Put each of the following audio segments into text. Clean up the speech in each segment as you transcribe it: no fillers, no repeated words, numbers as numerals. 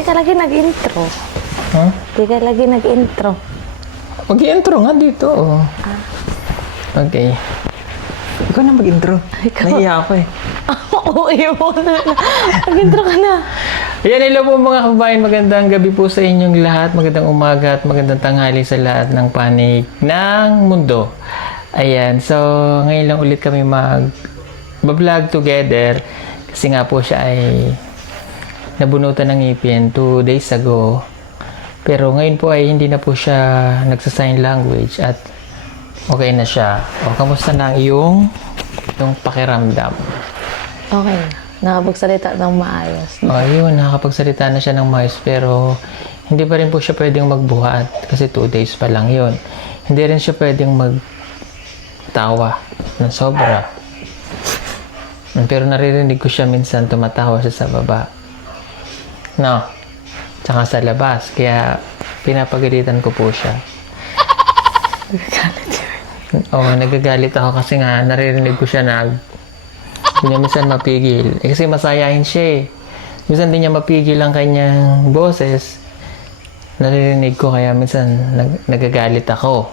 Di ka lagi nag-intro. Huh? Di ka lagi nag-intro. Mag-intro nga dito. Oh. Okay. Ikaw na mag-intro. Ikaw. Nahiya ako eh. Oo, mo na. Nag-intro ka na. Ayan, hello po mga kabayan. Magandang gabi po sa inyong lahat. Magandang umaga at magandang tanghali sa lahat ng panig ng mundo. Ayan, so ngayon lang ulit kami mag-vlog together. Kasi nga po siya ay nabunutan ng ngipin 2 days ago. Pero ngayon po ay hindi na po siya nagsa-sign language at okay na siya. O, kamusta na yung pakiramdam? Okay. Nakapagsalita ng maayos. O, yun, nakakapagsalita na siya ng maayos pero hindi pa rin po siya pwedeng magbuhat kasi 2 days pa lang yun. Hindi rin siya pwedeng magtawa ng sobra. Pero naririnig ko siya minsan tumatawa siya sa baba. No. Tsaka sa labas. Kaya pinapagalitan ko po siya. Nagagalit yun. Oo, nagagalit ako kasi nga naririnig ko siya na hindi niya minsan mapigil. Kasi masayahin siya eh. Minsan hindi niya mapigil ang kanyang boses. Naririnig ko kaya minsan nagagalit ako.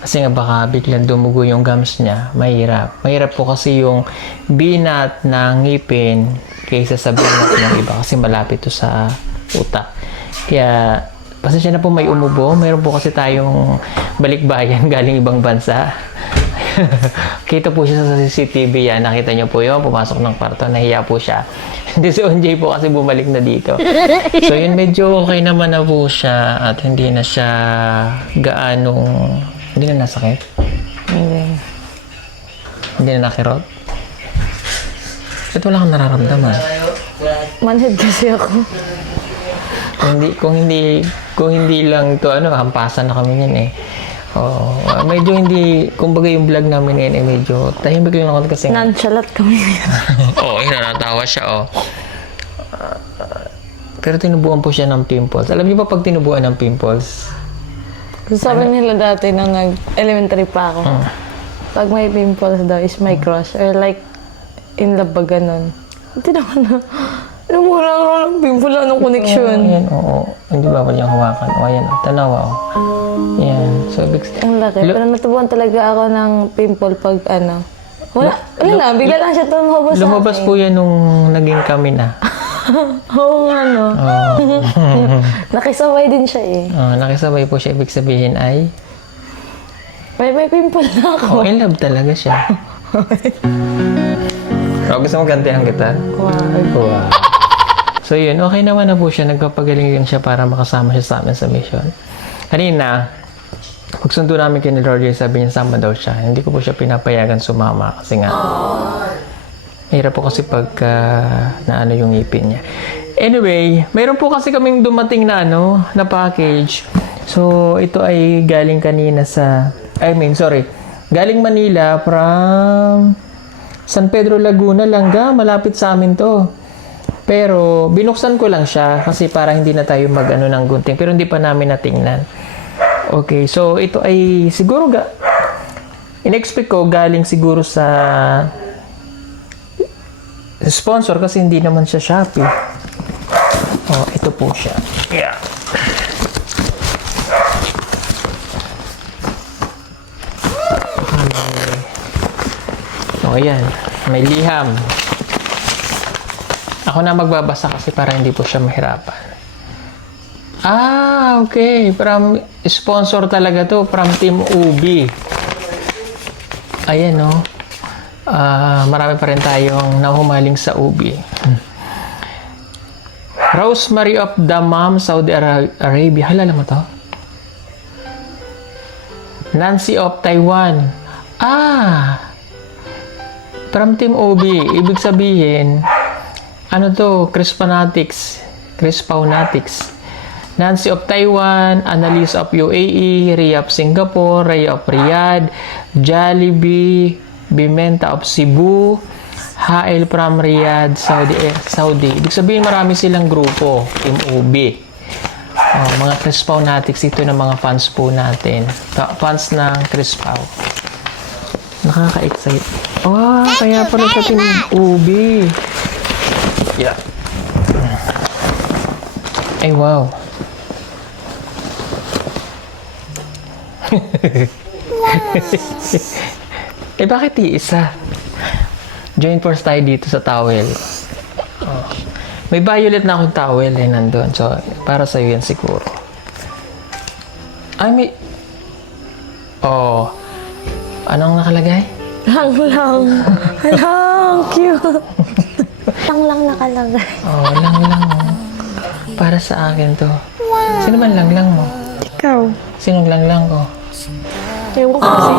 Kasi nga baka biglang dumugo yung gums niya. Mahirap. Mahirap po kasi yung binat ng ngipin kaysa sa binat ng iba kasi malapit to sa utak. Kaya pasensya na po may umubo. Mayroon po kasi tayong balikbayan galing ibang bansa. Kita po siya sa CCTV yan. Nakita niyo po yun. Pumasok ng kwarto. Nahiya po siya. Hindi si Onjay po kasi bumalik na dito. So yun, medyo okay naman na po siya at hindi na siya gaanong... Hindi na nasakit? Hindi. Hindi na nakirot? Ba't wala kang nararamdaman? Manhid kasi ako. Kung hindi lang to hampasan na kami yan eh. Oh, medyo hindi, kumbaga yung vlog namin ngayon eh, medyo tahimik lang ako kasi Nonchalant kami. Oo, natawa siya, oh. Pero tinubuan po siya ng pimples. Alam niyo ba pag tinubuan ng pimples? Kasi sabi nila dati nung nag-elementary pa ako, pag may pimples daw is my crush or like in love ba ganun. Hindi naman na. Ano mo lang ako ng pimple, anong connection? Ayan, oo. Hindi ba niyang hawakan? O, ayan, tanawa, oh. Ayan. So, Ang laki. Pero natubuan talaga ako ng pimple pag wala lang. Bigla lang siya tumubos sa akin. Lumabas po yan nung naging kami na. Oo nga, no? Oh. Nakisaway din siya eh. Nakisabay po siya. Ibig sabihin ay... May pimple na ako. Oh, in love talaga siya. Gusto mo gantihan kita? Wow. So yun, okay naman na po siya. Nagpapagaling din siya para makasama siya sa amin sa mission. Kanina, magsundo namin kay ni Lord, sabi niya sama daw siya. Hindi ko po siya pinapayagan sumama kasi nga hirap po kasi pag naano yung ngipin niya. Anyway, mayroon po kasi kaming dumating na na package. So ito ay galing kanina galing Manila from San Pedro Laguna, Langga. Malapit sa amin to. Pero binuksan ko lang siya kasi para hindi na tayo mag ng gunting. Pero hindi pa namin natingnan. Okay, so ito ay siguro in-expect ko galing siguro sa sponsor kasi hindi naman siya Shopee. Oh, ito po siya. Yeah. Oh, ayan. May liham. Ako na magbabasa kasi para hindi po siya mahirapan. Okay. From sponsor talaga to. From Team Ubi. Ayan, no. Marami pa rin tayong nahumaling sa Ubi. Rosemary of Dammam, Saudi Arabia. Halala mo to? Nancy of Taiwan. From Team Ubi. Ibig sabihin, Crispaunatics. Nancy of Taiwan, Annalise of UAE, Ria of Singapore, Raya of Riyadh, Jollibee, Bimenta of Cebu, Hael from Riyadh, Saudi. Ibig sabihin marami silang grupo, Team Ubi. Mga Crispaunatics, ito ng mga fans po natin. Fans ng Crispau. Nakaka-excite. Kaya pala sa Team Ubi. Yeah. Ay, wow. Eh, bakit iisa? Join force tayo dito sa towel. Oh. May violet na akong towel eh, nandun. So, para sa'yo yan siguro. Ay, may... Oh. Anong nakalagay? Lang. Lang, cute. Lang nakalagay. Oh, lang. Para sa akin to. Sino man lang mo? Ikaw. Sinong lang ko? Yung ko kasi.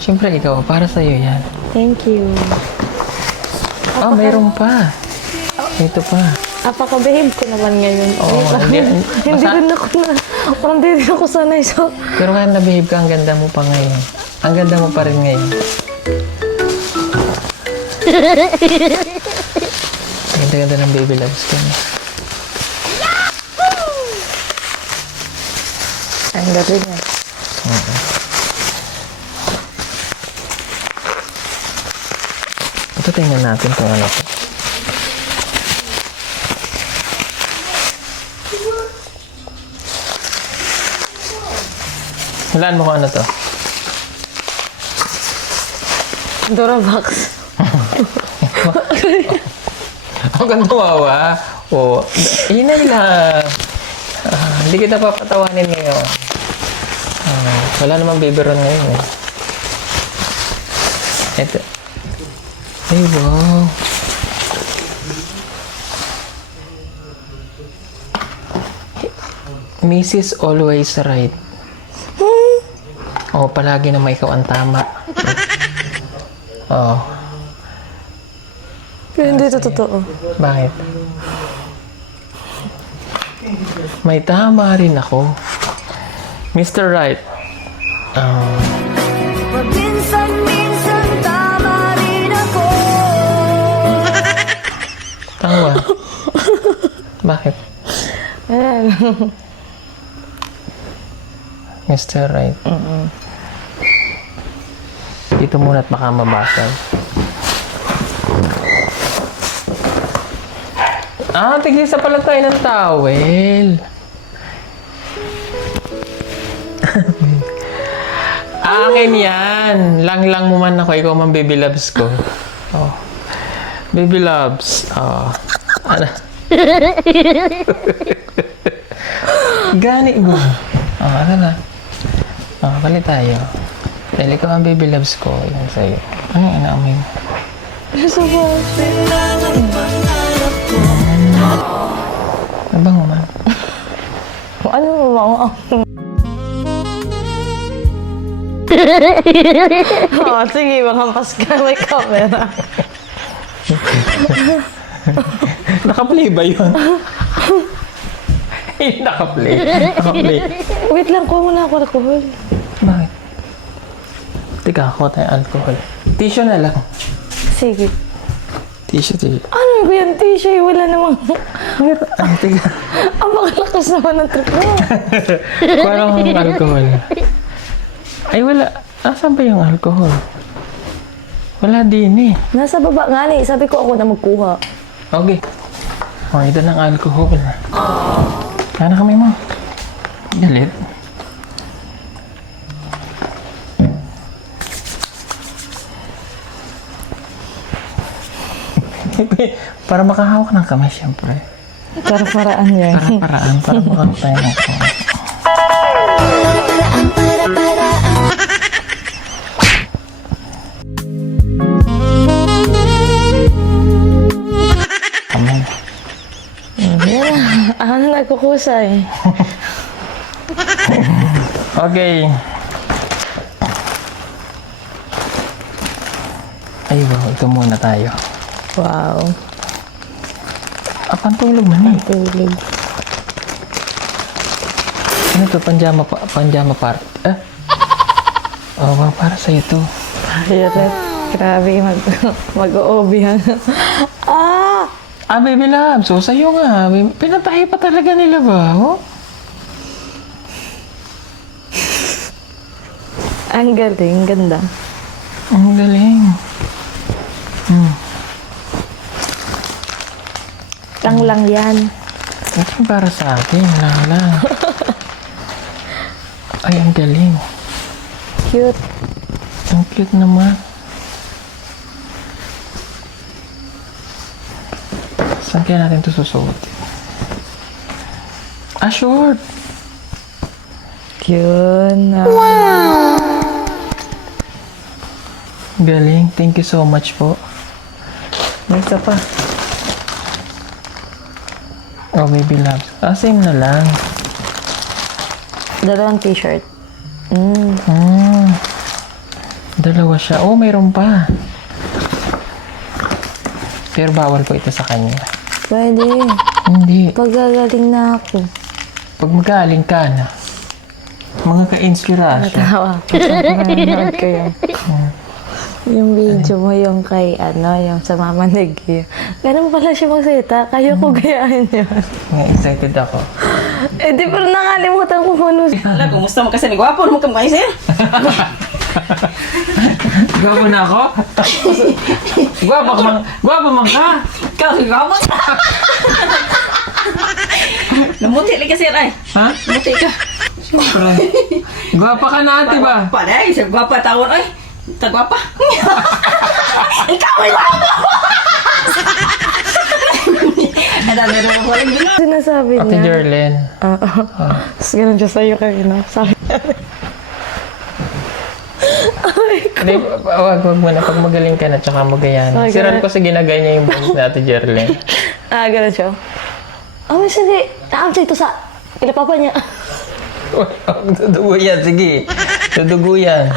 Siyempre ikaw, para sa'yo yan. Thank you. Ah, mayroon pa. Ito pa. Apaka-behave ko naman ngayon. Oo, hindi- Hindi rin ako na. Parang hindi rin ako sanay sa... Pero kaya nabehave ka, ang ganda mo pa ngayon. Ang ganda mo pa rin ngayon. Ang ganda ng baby loves ko niya. Ang galing niya. Ito tingnan natin kung ano to. Hulaan mo kung ano to. Durabox. Huwag kang tumawa. O, hinay lang. Hindi kita papatawanin ngayon. Wala namang baby ron ngayon eh. Ito. Ay, wow. Mrs. Always Right. Oh, palagi naman ikaw ang tama. Oh, Pero hindi ito totoo. bakit? May tama rin ako. Mr. Right. Oh, Paminsan-minsan tama rin ako. tawa. Bakit? Ayan. Mr. Right. Dito muna at baka mabasag. Ah, tigisa pala tayo ng towel. Akin yan. Lang mo man ako. Ikaw man baby loves ko. Oh. Baby loves. Oh. Ano? Gani mo. Oh, ano na? Oh, palit tayo. Dahil ikaw ang baby loves ko. Yan sa'yo. Ano yung inaamoy mo? Sa Nabango man. ano mo ba? Oo, sige, makampas ka. May camera. Nakaplay ba yun? Nakaplay. Wait lang, kuha muna ako alcohol. Bakit? Teka, ako tayo alcohol. Tissue na lang. Sige. Tissue. Ano ko yung tissue? Wala namang... Teka. Ang makalakas naman ng trip mo. Parang alcohol. Ay, wala. Asan ba yung alcohol? Wala din eh. Nasa baba nga ni. Sabi ko ako na magkuha. Okay. Oh, ito ng alcohol. Kaya kami mo. Galit. Para makahawak ng kamay, syempre. Para-paraan yan. Paraan, para makahawak tayo ng kamay. Kamay. Yan. Ano nagkukusay? Okay. Ay, wow. Ito muna tayo. Wow. Pantulog na eh. Tulog. Ano to? Panjama part. Oh, wow. Para sa'yo to. Hirap. Grabe, mag-OB yan. Ah! Ah, baby love. So, sa'yo nga. Pinatahi pa talaga nila ba? Oh? Ang galing, ganda. Ang galing. Lang yan. Ito yung para sa akin. Lala. Ay, ang galing. Cute. Ang cute naman. Saan kaya natin ito susuotin? Ah, short! Yun. Galing. Thank you so much po. May isa pa. Oh, baby loves. Ah, same na lang. Dalawang t-shirt. Dalawa siya. Oh, mayroon pa. Pero bawal po ito sa kanya. Pwede. Hindi. Pagagaling na ako. Pag magaling ka na, mga ka-inspirasyon. Tawa. Nanonood ko yun. Yung video mo yung kay yung sa Mama Negi. Ganun pala siya magsalita. Kaya ko gayaan yun. Nga excited ako. Eh di pero nakalimutan ko kung ano. Wala, kumusta mo kasi ni Gwapo? Ano mo kang sir? Gwapo na ako? Gwapo man ka? Ikaw, si Gwapo? Namuti lagi sir ay. Ha? Namuti ka. Siyempre. Gwapa ka na, ate ba? Gwapo na eh. Sa Gwapa taon ay. Tagwapa. Ikaw ay Gwapo! Ay, dami rin mo rin gano'n. Sinasabi Ate niya. Jerlyn. Oo. Tapos ganun siya sa'yo kanina. Sabi niya. Hindi, wag mo na. Pag magaling ka na, tsaka mo gayan. Sorry, Siran ganun. ko sa ginagay niya yung bones ni Ate Jerlyn. Ganun siya. Oh, sige. Nakamsa ito sa ilapapa niya. Dudugo yan, sige. Dudugo yan.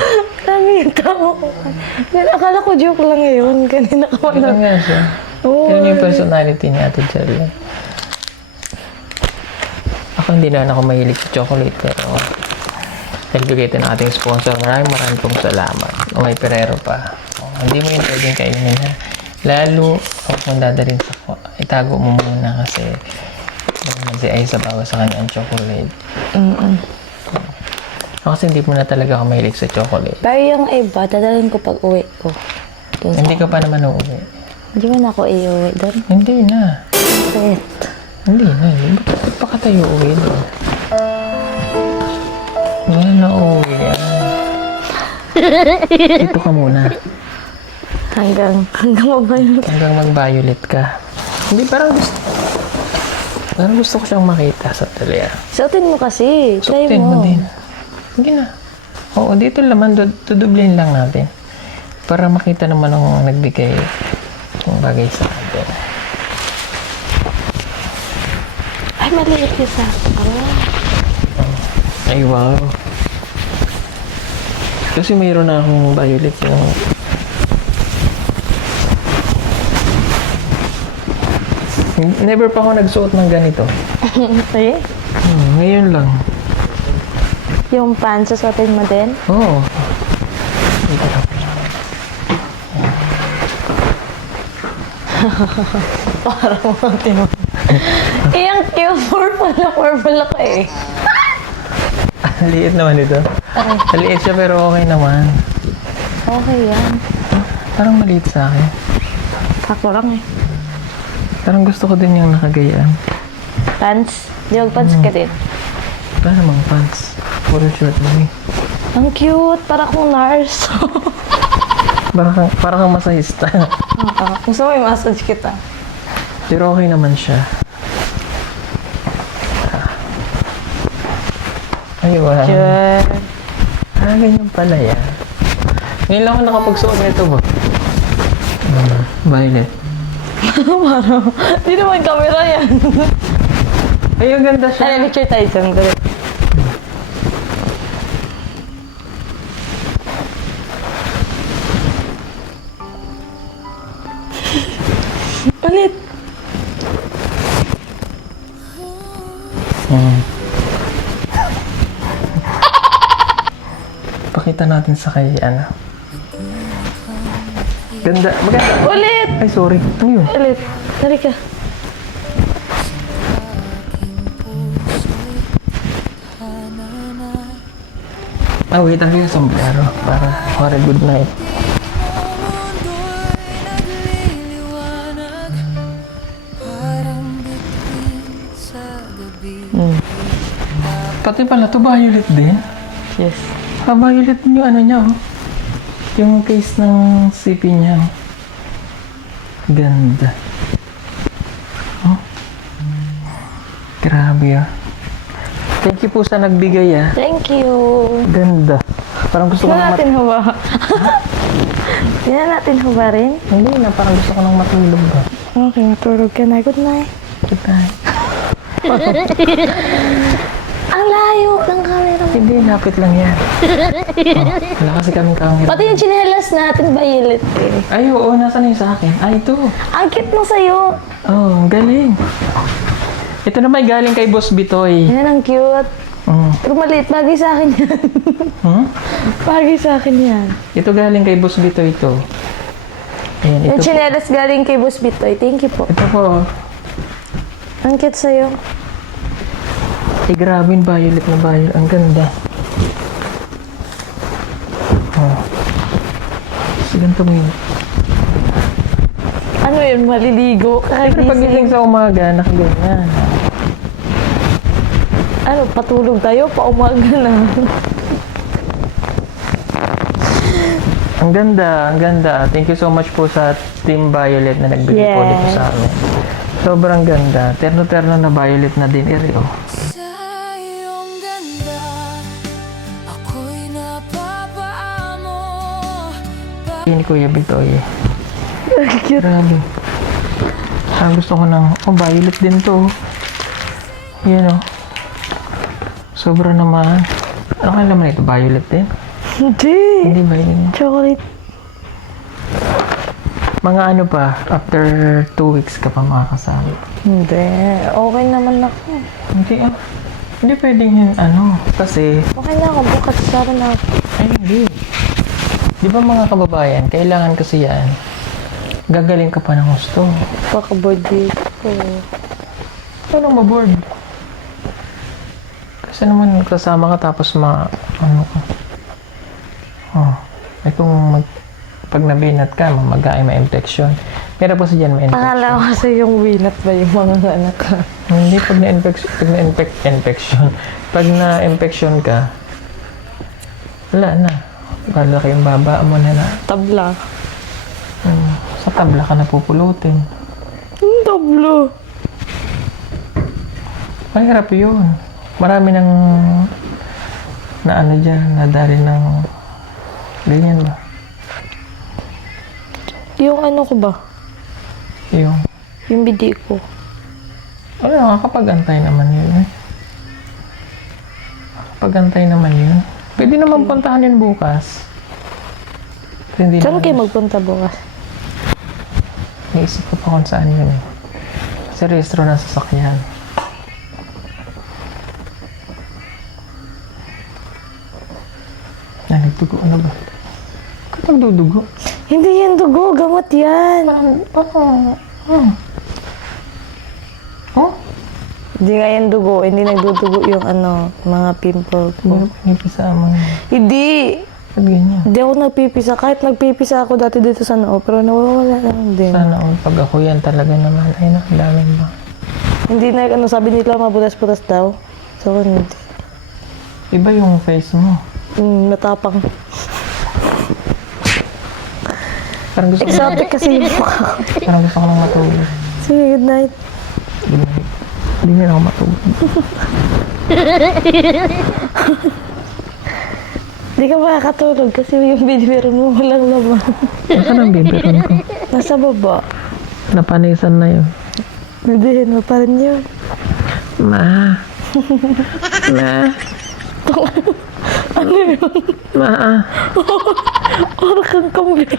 Dami yung tao. Akala ko joke lang ngayon. Kanina ka Ano wala. nga siya? Oo. Yun yung personality ni Ate Jerlyn. Ako hindi naman ako mahilig sa chocolate, pero nagbigay ito ng ating sponsor. Maraming pong salamat. O may perero pa. Hindi mo yun pwedeng kainin ha. Lalo, kung dadalhin sa itago mo muna kasi si ay sa bawa sa kanya ang chocolate. Ako kasi hindi mo na talaga ako mahilig sa chocolate. Pero yung iba, dadalhin ko pag uwi ko. Dun sa- Hindi ka pa naman uuwi. Hindi mo na ako iuwi doon. Hindi na. Wait. Hindi na. Ba't pa ka tayo uuwi doon? Wala na uuwi yan. Dito ka muna. Hanggang mabayot. Hanggang mag-violet ka. Hindi, parang gusto ko siyang makita sa talya. Suotin mo kasi. Try Suotin mo. mo din. Hindi na. Oo, dito naman, tudublin lang natin. Para makita naman ang nagbigay ng bagay sa atin. Ay, maliit yung sa Ay, wow. Kasi mayroon na akong violet yung... Never pa ako nagsuot ng ganito. Eh? Ngayon lang. Yung pants, suotin mo din? Oo. Dito lang. Parang mga timo. Eh, ang cute. Purple ako eh. Ang liit naman ito. Maliit siya pero okay naman. Okay yan. Parang maliit sa akin. Ako lang eh. Parang gusto ko din yung nakagayaan. Pants? Di pants ka din. Wala namang pants. Puro short lang eh. Ang cute. Para kong nurse. Parang kang masahista. Gusto mo yung massage kita? Pero okay naman siya. Ay, wow. Sure. Ganyan pala yan. Ngayon lang ako nakapagsuot nito ba? Violet. Parang, di naman camera yan. Ay, ang ganda siya. Ay, picture tayo dyan. Dali. Ulit. Pakita natin sa kay, ano. Ganda. Maganda. Ulit. Ay, sorry. Ano yun? Ulit. Dali ka. Wait lang yung sombrero para good night. Parang bituin sa Pati pala to violet din. Yes. Violet din yung ano niya, oh. Yung case ng CP niya, oh. Ganda. Oh. Grabe, ah. Thank you po sa nagbigay, ah. Thank you. Ganda. Parang gusto ko Tingnan nang natin haba. Tingnan natin haba rin. Hindi na, parang gusto ko nang matulog, ah. Okay, matulog ka na. Good night. Goodbye. Ang layo ng camera. Hindi, lapit lang yan. Oh, wala kasi kaming camera. Pati yung chinelas natin, violet eh. Ay, oo, nasa na yung sa akin? Ay, ito. Ang cute nung sa'yo. Oh, ang galing. Ito na may galing kay Boss Bitoy. Yan, ang cute. Pero maliit, bagay sa akin yan. Hmm? Bagay sa akin yan. Ito galing kay Boss Bitoy ito. Ayan, Yung ito po. chinelas galing kay Boss Bitoy. Thank you po. Ito po. Ang cute sa'yo. Ay, grabe yung violet na violet. Ang ganda. Oh. So, ganito mo yun. Ano yun, maliligo? Siyempre, pagising Kakagising. sa umaga, nakaganyan. Ano, patulog tayo? Paumaga na. Ang ganda, ang ganda. Thank you so much po sa Team Violet na nagbigay po Yes. dito sa amin. Sobrang ganda. Terno-terno na violet na din. Oh. Sa iyong ganda, ako'y napapaamo. Yun ni Kuya Bitoy. Grabe. Gusto ko ng, violet din to. Yan, oh. Sobra naman. Ano kaya naman ito? Violet din? Hindi. Hindi ba yun? Chocolate. Mga ano pa, after 2 weeks ka pa makakasama. Hindi. Okay naman ako. Hindi, hindi pwedeng yun, kasi, Okay na ako. Bukas sara na ako. ay hindi. Di ba mga kababayan, kailangan kasi yan, gagaling ka pa ng gusto. Paka-board dito. Ano maboard? Kasi naman kasama ka tapos ka. Itong pag nabinat ka, mag-ay may infection. Pero po siya may infection. Akala ko kasi yung winat ba yung mga anak ka. Hindi, pag na-infection, pag na-infection ka, wala na. Lalaki yung baba mo na. Tabla. Sa tabla ka napupulutin. Tablo. Mahirap yun. Marami nang dyan, nadali ng ganyan ba? Yung ano ko ba? Yung bidi ko. Wala, nakakapag-antay naman yun eh. Nakakapag-antay naman yun. Pwede naman puntahan yun bukas. Kasi hindi Saan naman- kayo magpunta bukas? Naisip ko pa kung saan yun eh. Sa rehistro ng sasakyan. Nagdugo ano ba? Ba't nagdudugo? Hindi yan dugo. Gamot yan. Oh? Hindi nga yan dugo. Hindi nagdudugo yung mga pimple ko. Ano pinipisa mo? Hindi. Ba't ganyan? Hindi ako nagpipisa. Kahit nagpipisa ako dati dito sa noo. Pero nawawala lang din. Sana all pag ako yan talaga naman. Ay na, ang daming ba? Hindi na sabi nila mabutas-butas daw. So, hindi. Iba yung face mo. Matapang. Parang gusto ko, Exotic kasi yung mukha ko. parang gusto ko nang matulog. Sige, good night. Good night. Hindi na ako matulog. Hindi ka makakatulog kasi yung binibiro mo walang laman. Nasaan ang bibiron ko? Nasa baba. Napanisan na yun. Bibihin mo pa rin yun. Ma. Ma. Ano yun? Ma. Parang kang kambing.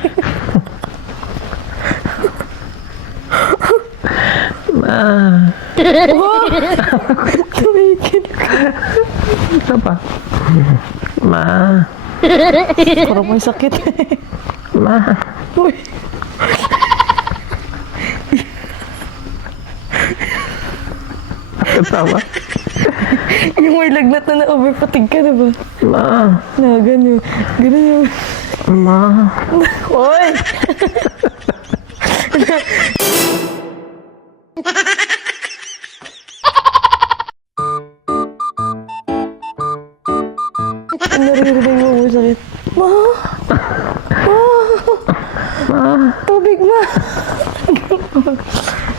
Ma. Tumigil ka. Isa pa. Ma. Parang may sakit. Ma. Uy. Katawa. Yung may lagnat na na-overfatigue ka na ba? Ma. Na, ganyan. Ganyan yung... Ma. Oy!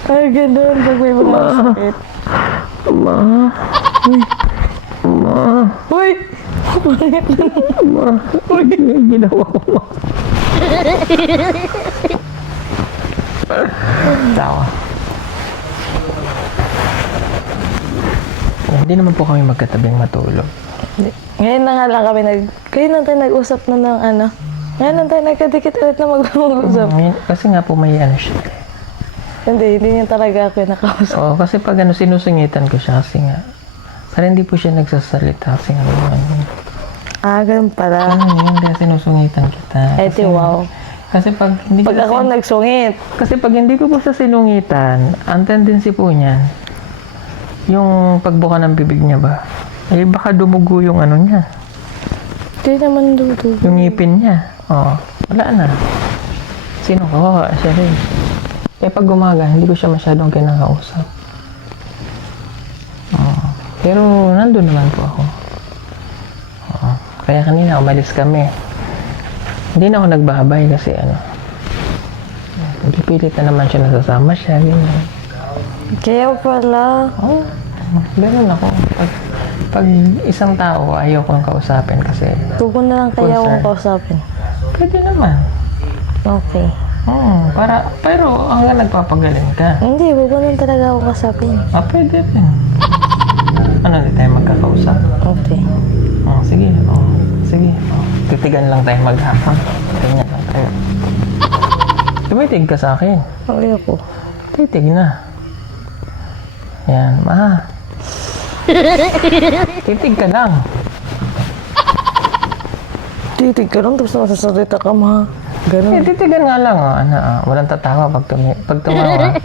Ay, ganun. Pag may mga sakit. Ma. Ma. Uy! Ma. Yung ginawa ko, ma. Tawa. Hindi naman po kami magkatabing matulog. Ngayon na nga lang kami ngayon lang tayo nag-usap na ng ano. Ngayon lang tayo nagkadikit ulit na mag-usap. Kasi nga po may ano siya. Hindi niya talaga ako yung nakausap. Oo, kasi pag ano, sinusungitan ko siya kasi nga. Parang hindi po siya nagsasalita kasi nga Ah, ganun pala. yun, kaya sinusungitan kita. Eti, wow. Kasi pag hindi ko Pag ako nagsungit, kasi pag hindi ko po siya sinungitan, ang tendency po niyan, yung pagbuka ng bibig niya ba, eh baka dumugo yung ano niya, di naman dudu. yung ngipin niya. Oo, wala na. Sino ko? Siya rin. Eh pag umaga, hindi ko siya masyadong kinakausap. Oo. Pero nandun naman po ako. Oo. Kaya kanina umalis kami. Hindi na ako nagbabay kasi ano. Hindi pilit na naman siya nasasama siya. Ganyan. Kaya pala. Oo. Ganun ako. Pag isang tao, ayaw kong kausapin kasi Tugo na lang kaya Concern. akong kausapin. pwede naman. Okay. Pero hanggang nagpapagaling ka. Hindi, huwag mo lang talaga akong kausapin. Pwede rin. Ano, hindi tayo magkakausap? Okay. Sige. Sige. Titigan lang tayo maghapon. Ganyan lang tayo. Tumitig ka sa akin. Ayoko. Titig na. Yan, ma. Titig ka lang. Titig ka lang, tapos nasasalita ka, ma. Ganun. Titigan nga lang. Walang tatawa pag tumawa.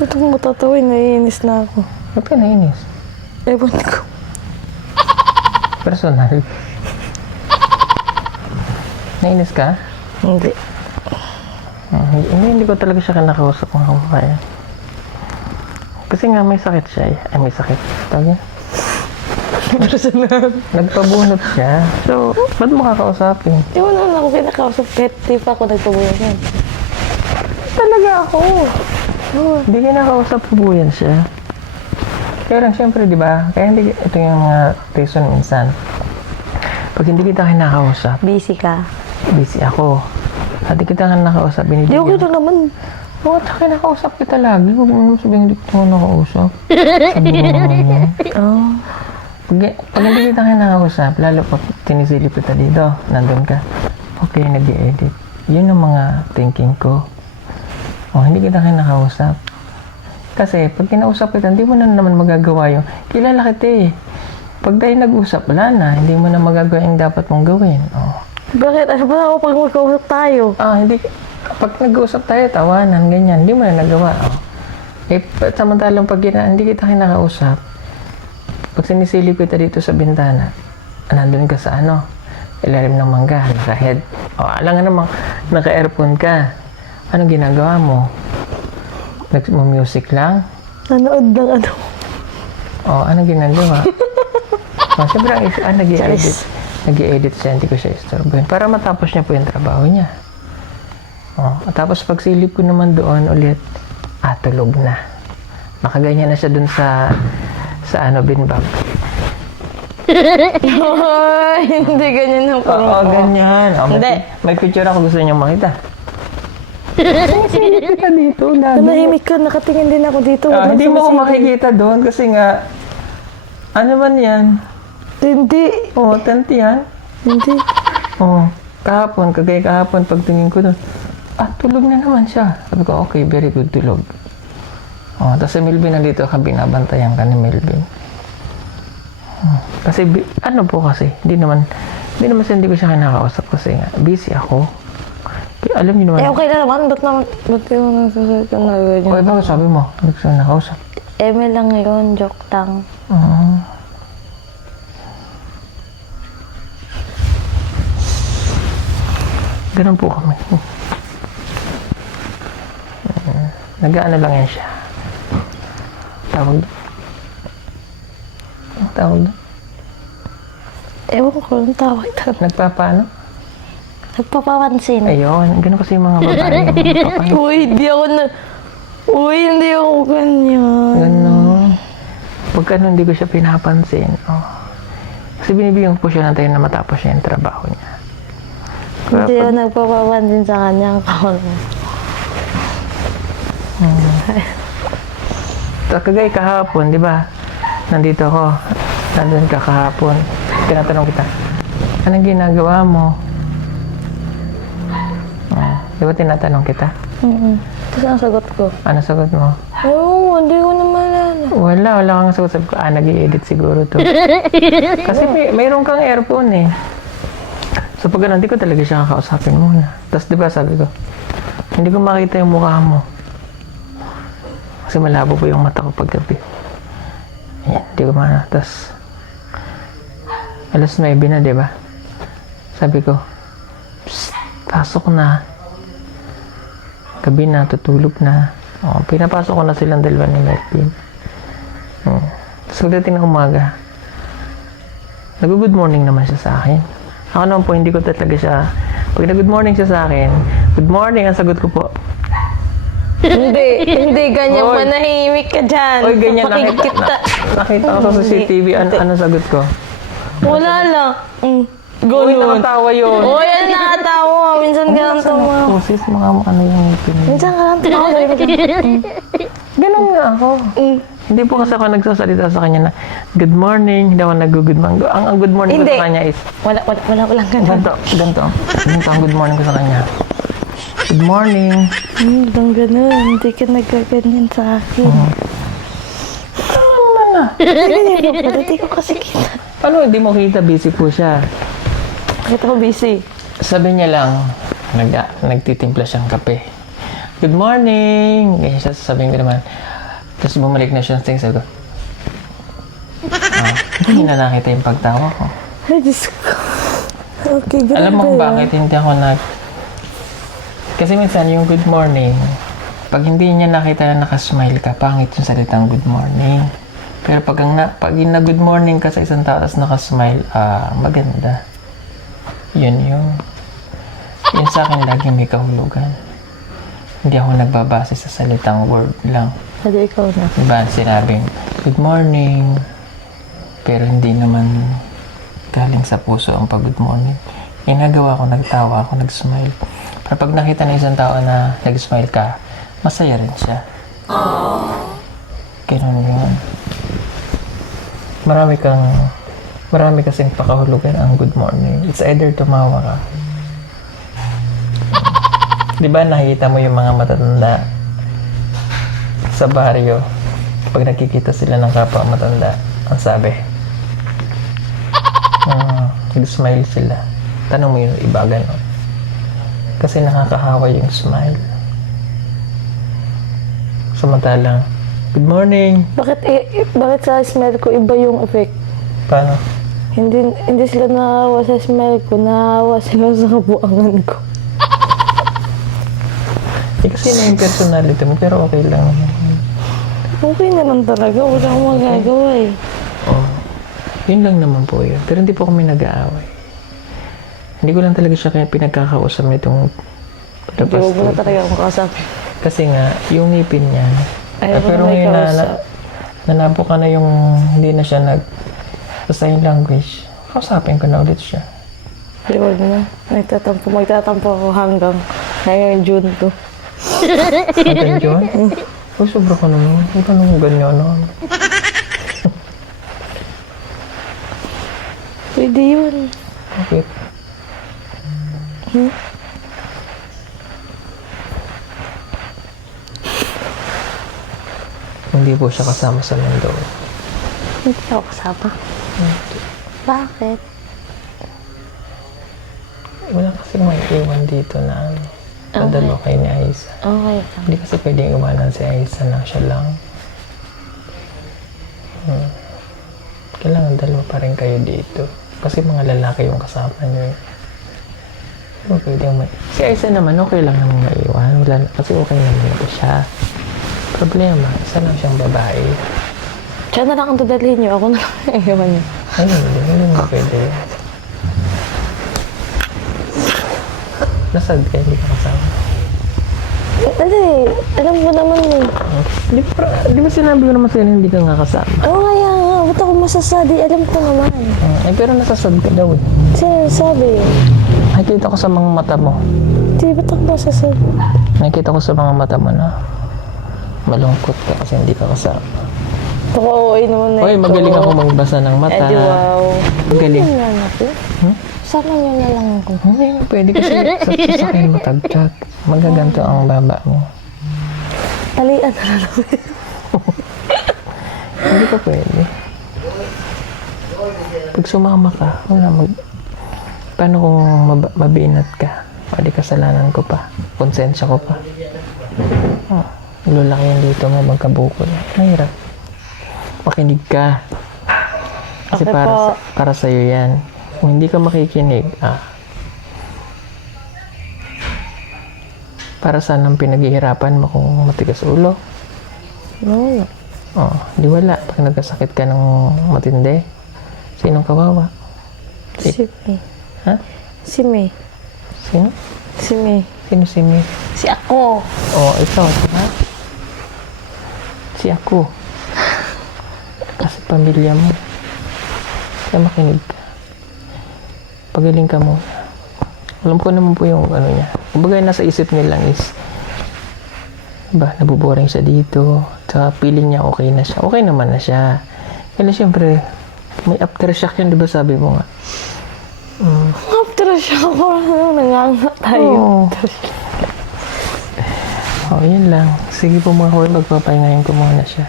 Ito kung matatawin, naiinis na ako. Ba't ka nainis? Ewan ko. Personal. Nainis ka? Hindi. Hindi ko talaga siya kinakausap ng kababayan. Kasi nga may sakit siya eh. Ay, may sakit. Tawag yan? Personal. Nagpabunot siya. So, ba't mo kakausapin? Di mo naman ako kinakausap kahit di pa ako nagpabuyan yan. Talaga ako. Hindi kinakausap buyan siya. Kaya lang, syempre, di ba? Kaya hindi, ito yung reason minsan. Pag hindi kita kinakausap, Busy ka. busy ako. At hindi kita kinakausap, Di binibigyan. okay lang naman. Bakit kinakausap kita lagi? Huwag mo naman sabihin hindi kita nakausap. Sabi mo naman yun. Oh. Pag hindi kita kinakausap, lalo pag tinisilip kita dito, nandun ka. Okay, nag-i-edit. Yun ang mga thinking ko. Hindi kita kinakausap. Kasi pag kinausap kita, hindi mo na naman magagawa yung kilala kita eh. Pag tayo nag-usap, wala na. Hindi mo na magagawa yung dapat mong gawin. Bakit? Ano ba ako pag magkausap tayo? Hindi. Pag nag-usap tayo, tawanan, ganyan. Hindi mo na nagawa. Samantalang pag hindi kita kinakausap, pag sinisilip kita dito sa bintana, nandun ka sa ilalim ng mangga, naka-head. Alam nga namang, naka-earphone ka. Anong ginagawa mo? Nag-music lang? Nanood ng ano. Anong ginagawa? Siyempre, nag-i-edit. Nag-i-edit siya, hindi ko siya istorbohin. Para matapos niya po yung trabaho niya. Tapos pag silip ko naman doon ulit, tulog na. Nakaganyan na siya dun sa binbag. Hindi ganyan ang parang. Ganyan. Hindi. May picture ako gusto niyong makita. Silip kita dito, lagi. Nanahimik ka, nakatingin din ako dito. Hindi mo ako makikita doon kasi nga, ano man yan? Hindi. Tanti yan. Hindi. Kahapon, pagtingin ko doon, tulog na naman siya. Sabi ko, okay, very good, tulog. Tapos si Melvin nandito ka, binabantayan ka ni Melvin. Kasi, hindi naman hindi ko siya kinakausap kasi nga, busy ako. Kaya alam niyo naman. Okay na naman. Ba't kayo nagsasalita na ganyan? Bakit sabi mo? Hindi ko siya nakausap. Eme lang yun. Joke lang. Ganun po kami. Nag-ano lang yan siya. Tawag doon. Ewan ko lang tawag doon. Nagpapaano? Nagpapapansin. Ayun, ganun kasi yung mga babae. Papahinga. Uy, hindi ako ganyan. Ganun. Pagka hindi ko siya pinapansin, oh. Kasi binibigyan ko po siya ng time na matapos siya yung trabaho niya. Hindi ako nagpapapansin sa kanya. Kagaya kahapon, di ba? Nandito ako. Nandun ka kahapon. Tinatanong kita, anong ginagawa mo? Di ba tinatanong kita? Tapos ang sagot ko, Ano sagot mo? hindi ko naman alam. Wala kang sagot. Sabi ko, nag-i-edit siguro to. Kasi mayroon kang earphone eh. So pag ganun, hindi ko talaga siya kakausapin muna. Tapos di ba sabi ko, hindi ko makita yung mukha mo. Kasi malabo po yung mata ko paggabi. Ayan, hindi ko makita. Tapos, alas 9 na, di ba? Sabi ko, psst, pasok na. Gabi na, tutulog na. Pinapasok ko na silang dalawa ni Melvin. Tapos pagdating ng umaga, nag-good morning naman siya sa akin. Ako naman po, hindi ko talaga siya, pag nag-good morning siya sa akin, good morning, ang sagot ko po, Hindi ganyan Oy. manahimik ka dyan. oy, ganyan, Pakikita. nakita ko sa CCTV, ano sagot ko? Wala lang. Uy, nakatawa yun. Uy, ano nakatawa? Minsan ka lang tumawa. Oh, sis, mga ano yung ngipin mo. Minsan ka lang tumawa. Ganun nga ako. Hindi po kasi ako nagsasalita sa kanya na, good morning, hindi ako nag-good morning. Ang good morning ko Hindi. sa kanya is, Wala ganun. ganito ang good morning ko sa kanya. Good morning. Walang ganun. Hindi ka nagkaganyan sa akin. Hindi ko kasi kita. Ano, hindi mo kita, busy po siya. Ito ko busy. Sabi niya lang, nagtitimpla siyang kape. Good morning! Ganyan siya, sasabihin ko naman. Tapos bumalik na siya ng things. Sabi ko, hindi na nakita yung pagtawa ko. Ay, Diyos ko. Okay, ganun Alam mo kung ba bakit hindi ako Kasi minsan yung good morning, pag hindi niya nakita na nakasmile ka, pangit yung salitang good morning. Pero pag na-good morning ka sa isang tao tapos nakasmile, maganda. Yun. Yun sa akin laging may kahulugan. Hindi ako nagbabase sa salitang word lang. Hindi, ikaw na. Diba, sinabing, good morning. Pero hindi naman galing sa puso ang pag-good morning. Yung nagawa ko, nagtawa ako, nag-smile. Pero pag nakita ng isang tao na nag-smile ka, masaya rin siya. Ganun yun. Marami kasing pakahulugan ang good morning. It's either tumawa ka. Di ba nakikita mo yung mga matatanda sa baryo, pag nakikita sila ng kapwa matanda, ang sabi, nag-smile sila. Tanong mo yung iba gano'n. Kasi nakakahawa yung smile. Samantalang, good morning. Bakit sa smile ko iba yung effect? Paano? Hindi sila nakahawa sa smile ko, nakahawa sila sa kabuangan ko. Kasi na yung personality mo, pero okay lang. Okay na lang talaga, wala akong magagawa eh. Yun lang naman po yun. Pero hindi po kami nag-aaway. Hindi ko lang talaga siya pinagkakausap nitong Hindi ko na talaga akong kausapin. Kasi nga, yung ngipin niya. Ayaw ko pero na may ngayon kausap. nanabo ka na yung hindi na siya sign language. Kausapin ko na ulit siya. Hindi, wag na. Magtatampo ako hanggang ngayong June 2. Hanggang dyan? Uy, sobra ka naman. Huwag ka naman ganyan. Pwede yun. Bakit? Hindi po siya kasama sa mundo. Hindi ako kasama. Bakit? Wala kasi may iwan dito na nadalo kay ni Aiza. Okay lang. Hindi kasi pwedeng iwanan si Aiza na siya lang. Kailangan dalawa pa rin kayo dito. Kasi mga lalaki yung kasama niyo. Hindi pwedeng si Aiza naman, okay lang naman maiwan. Wala, kasi okay naman na siya. Problema, isa lang siyang babae. Siya na lang ang dadalhin niyo. Ako na lang iiwan niyo. Ayun, hindi mo pwede. Nasad ka, hindi ka kasama. Alam mo naman eh. Di ba sinabi ko naman sa'yo na hindi ka nga kasama? Oo kaya nga, ba't ako masasadi? Alam ko naman. Pero nasasad ka daw eh. Sino sabi? Nakikita ko sa mga mata mo. Di, ba't ako masasadi? Nakikita ko sa mga mata mo na malungkot ka kasi hindi ka kasama. Pakauwi naman na Hoy, magaling ako magbasa ng mata. wow. Magaling. Ano na ako? Sama niyo na lang ako. Hindi na pwede kasi sa akin matagtag. Magaganto ang baba mo. Talian na lang. Hindi pa pwede. Pag sumama ka, paano kung mabinat ka? Pwede kasalanan ko pa. Konsensya ko pa. Lulaki yung dito mo, magkabukol. Mahirap. Makinig ka. Kasi Okay po. para sa'yo yan. Kung hindi ka makikinig, para saan ang pinaghihirapan mo kung matigas ulo? No. Di wala. Pag nagkasakit ka ng matindi, sinong kawawa? Si May. Ha? Si May. Sino? Si May. Sino si May? Si ako. Ikaw, ha? Si ako. Kasi pamilya mo. Kaya makinig ka. Pagaling ka muna. Alam ko naman po yung ano niya. Kumbaga nasa isip niya lang is, nabuboring siya dito. Tsaka feeling niya okay na siya. Okay naman na siya. Kaya siyempre, may aftershock yun, di ba sabi mo nga? After siya ako, nanganga tayo. Yun lang. Sige po mga kawan, magpapahingayin ko muna siya.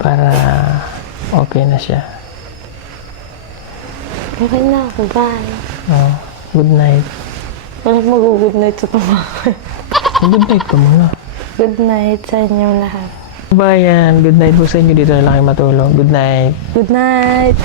Para okay na siya. Okay na ako, bye. Good night. Walang mag-good night sa tumakas. Good night ka muna. Good night sa inyong lahat. Bayan, good night po sa inyo. Dito na lang kayo matulog. Good night. Good night.